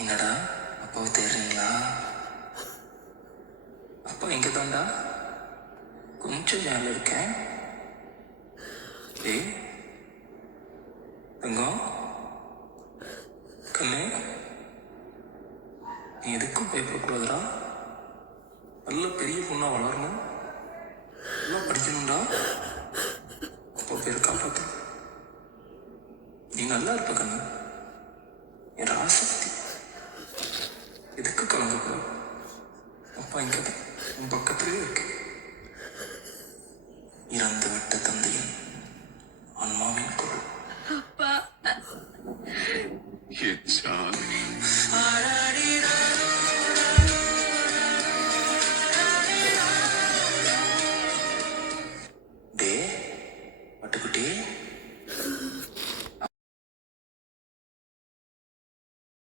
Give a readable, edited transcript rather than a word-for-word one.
என்னடா அப்பாவை தேடுறீங்களா? அப்பா இங்கே தான்டா, கொஞ்சம் மேலே இருக்கேன். ஏய் தங்கம், கண்ணு, நீ எதுக்கும் பயப்படக்கூடாதுடா. நல்ல பெரிய பொண்ணா வளரணும், நல்லா படிக்கணும்டா. அப்பா பேரை காப்பாற்று. நீ நல்லா இருப்ப கண்ணு, என் ராசக்தி. எதுக்கு கலங்கக்கூடாது? அப்பா இங்கே தான் உன் பக்கத்துலேயே இருக்கு. இறந்து விட்ட தந்தையின் ஆன்மாவின் குரல். அப்பா என் சாமி.